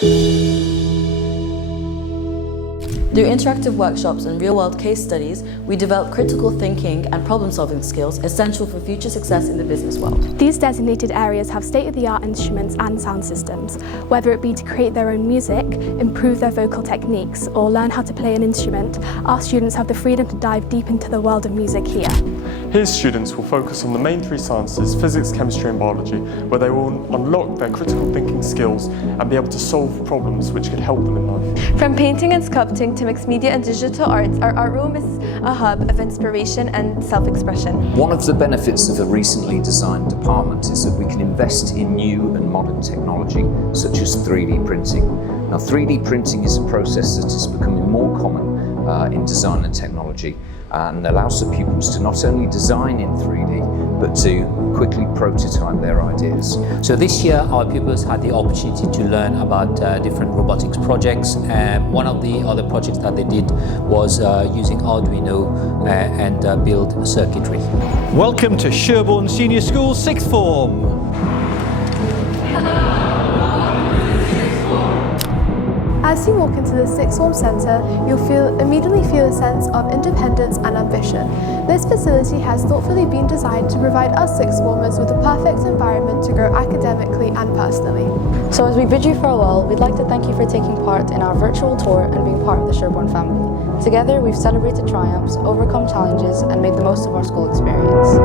Through interactive workshops and real-world case studies, we develop critical thinking and problem-solving skills essential for future success in the business world. These designated areas have state-of-the-art instruments and sound systems, whether it be to create their own music, improve their vocal techniques, or learn how to play an instrument. Our students have the freedom to dive deep into the world of music here. Here students will focus on the main three sciences, physics, chemistry and biology, where they will unlock their critical thinking skills and be able to solve problems which could help them in life. From painting and sculpting to mixed media and digital arts, our art room is a hub of inspiration and self-expression. One of the benefits of a recently designed department is that we can invest in new and modern technology, such as 3D printing. Now, 3D printing is a process that is becoming more common in design and technology, and allows the pupils to not only design in 3D, but to quickly prototype their ideas. So this year our pupils had the opportunity to learn about different robotics projects. One of the other projects that they did was using Arduino and build circuitry. Welcome to Sherborne Senior School sixth form. As you walk into the sixth form centre, you'll immediately feel a sense of independence and ambition. This facility has thoughtfully been designed to provide us sixth formers with the perfect environment to grow academically and personally. So as we bid you farewell, we'd like to thank you for taking part in our virtual tour and being part of the Sherborne family. Together, we've celebrated triumphs, overcome challenges, and made the most of our school experience.